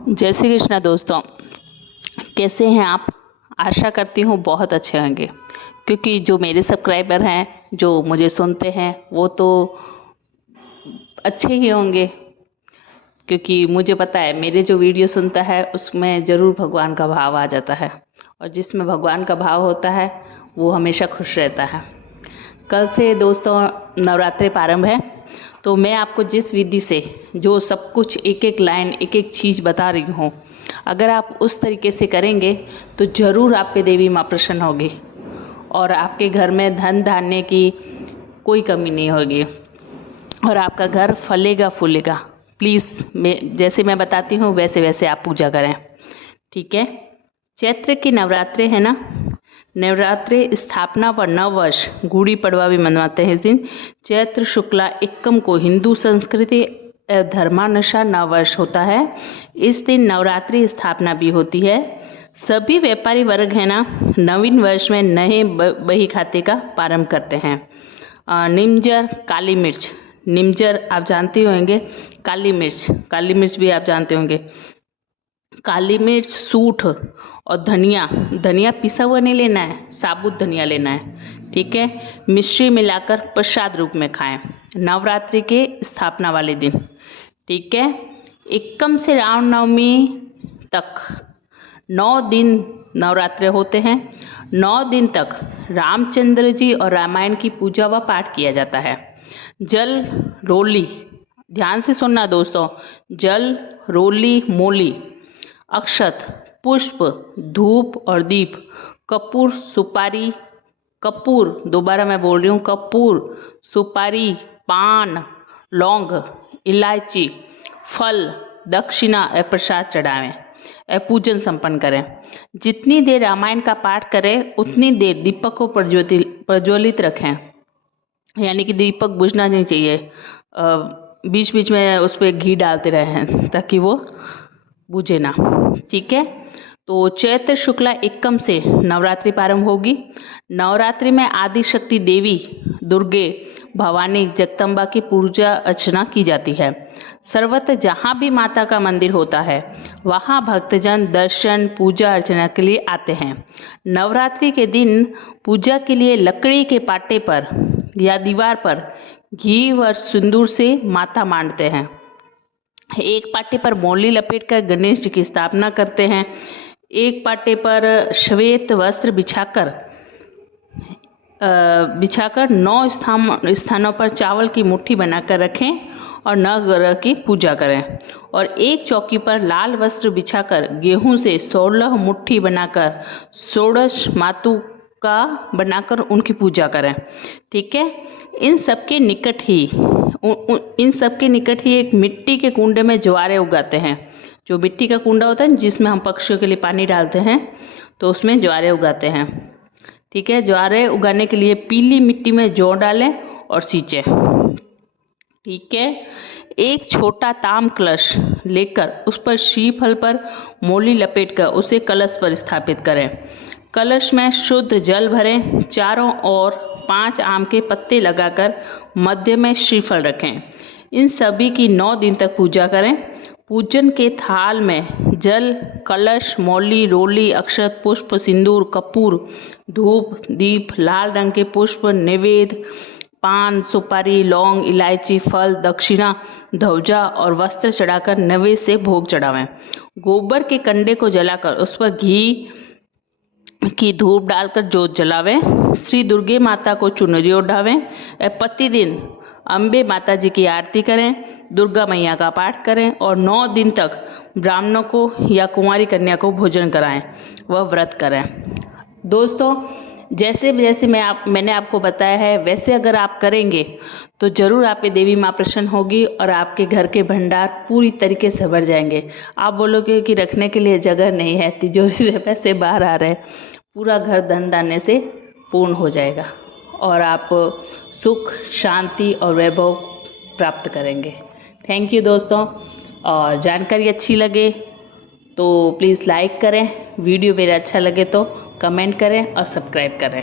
जय श्री कृष्णा दोस्तों, कैसे हैं आप। आशा करती हूँ बहुत अच्छे होंगे, क्योंकि जो मेरे सब्सक्राइबर हैं, जो मुझे सुनते हैं, वो तो अच्छे ही होंगे। क्योंकि मुझे पता है मेरे जो वीडियो सुनता है उसमें ज़रूर भगवान का भाव आ जाता है, और जिसमें भगवान का भाव होता है वो हमेशा खुश रहता है। कल से दोस्तों नवरात्रि प्रारंभ है, तो मैं आपको जिस विधि से जो सब कुछ एक एक लाइन एक एक चीज़ बता रही हूँ, अगर आप उस तरीके से करेंगे तो ज़रूर आप पे देवी माँ प्रसन्न होगी और आपके घर में धन धान्य की कोई कमी नहीं होगी और आपका घर फलेगा फूलेगा। प्लीज़ जैसे मैं बताती हूँ वैसे वैसे आप पूजा करें, ठीक है। चैत्र की नवरात्रि है ना, नवरात्रि स्थापना व नव वर्ष गुड़ी पड़वा भी मनवाते हैं इस दिन। चैत्र शुक्ला एक्कम को हिंदू संस्कृति धर्मानुसार नव वर्ष होता है। इस दिन नवरात्रि स्थापना भी होती है। सभी व्यापारी वर्ग है ना, नवीन वर्ष में नए बही खाते का प्रारंभ करते हैं। निमजर काली मिर्च, निमजर आप जानते होंगे, काली मिर्च भी आप जानते होंगे। काली मिर्च, सूंठ और धनिया पिसा हुआ नहीं लेना है, साबुत धनिया लेना है, ठीक है। मिश्री मिलाकर प्रसाद रूप में खाएं नवरात्रि के स्थापना वाले दिन, ठीक है। एक्कम से रामनवमी तक 9 दिन नवरात्रि होते हैं। 9 दिन तक रामचंद्र जी और रामायण की पूजा व पाठ किया जाता है। जल रोली, ध्यान से सुनना दोस्तों, जल रोली मोली, अक्षत, पुष्प, धूप और दीप, कपूर, सुपारी, कपूर, दोबारा मैं बोल रही हूँ, कपूर, सुपारी, पान, लौंग, इलायची, फल, दक्षिणा और प्रसाद चढ़ावें और पूजन संपन्न करें। जितनी देर रामायण का पाठ करें उतनी देर दीपक को प्रज्वलित रखें, यानी कि दीपक बुझना नहीं चाहिए। बीच बीच में उस पर घी डालते रहें ताकि वो बुझे ना, ठीक है। तो चैत्र शुक्ला एक्कम से नवरात्रि प्रारंभ होगी। नवरात्रि में आदि शक्ति देवी दुर्गे, भवानी, जगदम्बा की पूजा अर्चना की जाती है। सर्वत्र जहाँ भी माता का मंदिर होता है वहाँ भक्तजन दर्शन पूजा अर्चना के लिए आते हैं। नवरात्रि के दिन पूजा के लिए लकड़ी के पाटे पर या दीवार पर घी व सिंदूर से माथा मांडते हैं। एक पाटे पर मौली लपेटकर गणेश जी की स्थापना करते हैं। एक पाटे पर श्वेत वस्त्र बिछाकर 9 स्थानों पर चावल की मुट्ठी बनाकर रखें और नवग्रह की पूजा करें। और एक चौकी पर लाल वस्त्र बिछाकर गेहूं से 16 मुट्ठी बनाकर 16 मातु का बनाकर उनकी पूजा करें, ठीक है। इन सबके निकट ही एक मिट्टी के कुंडे में ज्वारे उगाते हैं। जो मिट्टी का कुंडा होता है जिसमें हम पक्षियों के लिए पानी डालते हैं, तो उसमें ज्वारे उगाते हैं, ठीक है। ज्वारे उगाने के लिए पीली मिट्टी में जौ डालें और सींचें, ठीक है। एक छोटा ताम कलश लेकर उस पर श्रीफल पर मौली लपेटकर उसे कलश पर स्थापित करें। कलश में शुद्ध जल भरें। चारों ओर 5 आम के पत्ते लगाकर मध्य में श्रीफल रखें। इन सभी की 9 दिन तक पूजा करें। पूजन के थाल में जल, कलश, मौली, रोली, अक्षत, पुष्प, सिंदूर, कपूर, धूप, दीप, लाल रंग के पुष्प, नैवेद्य, पान, सुपारी, लौंग, इलायची, फल, दक्षिणा, ध्वजा और वस्त्र चढ़ाकर नैवेद्य से भोग चढ़ावें। गोबर के कंडे को जलाकर उस पर घी की धूप डालकर जोत जलावें। श्री दुर्गे माता को चुनरी ओढ़ावें। प्रतिदिन अम्बे माता जी की आरती करें, दुर्गा मैया का पाठ करें और 9 दिन तक ब्राह्मणों को या कुंवारी कन्या को भोजन कराएं व व्रत करें। दोस्तों जैसे जैसे मैंने आपको बताया है वैसे अगर आप करेंगे तो ज़रूर आप पे देवी माँ प्रसन्न होगी और आपके घर के भंडार पूरी तरीके से भर जाएंगे। आप बोलोगे कि रखने के लिए जगह नहीं है, तिजोरी से पैसे बाहर आ रहे हैं, पूरा घर धन धान्य से पूर्ण हो जाएगा और आप सुख, शांति और वैभव प्राप्त करेंगे। थैंक यू दोस्तों, और जानकारी अच्छी लगे तो प्लीज़ लाइक करें, वीडियो मेरा अच्छा लगे तो कमेंट करें और सब्सक्राइब करें।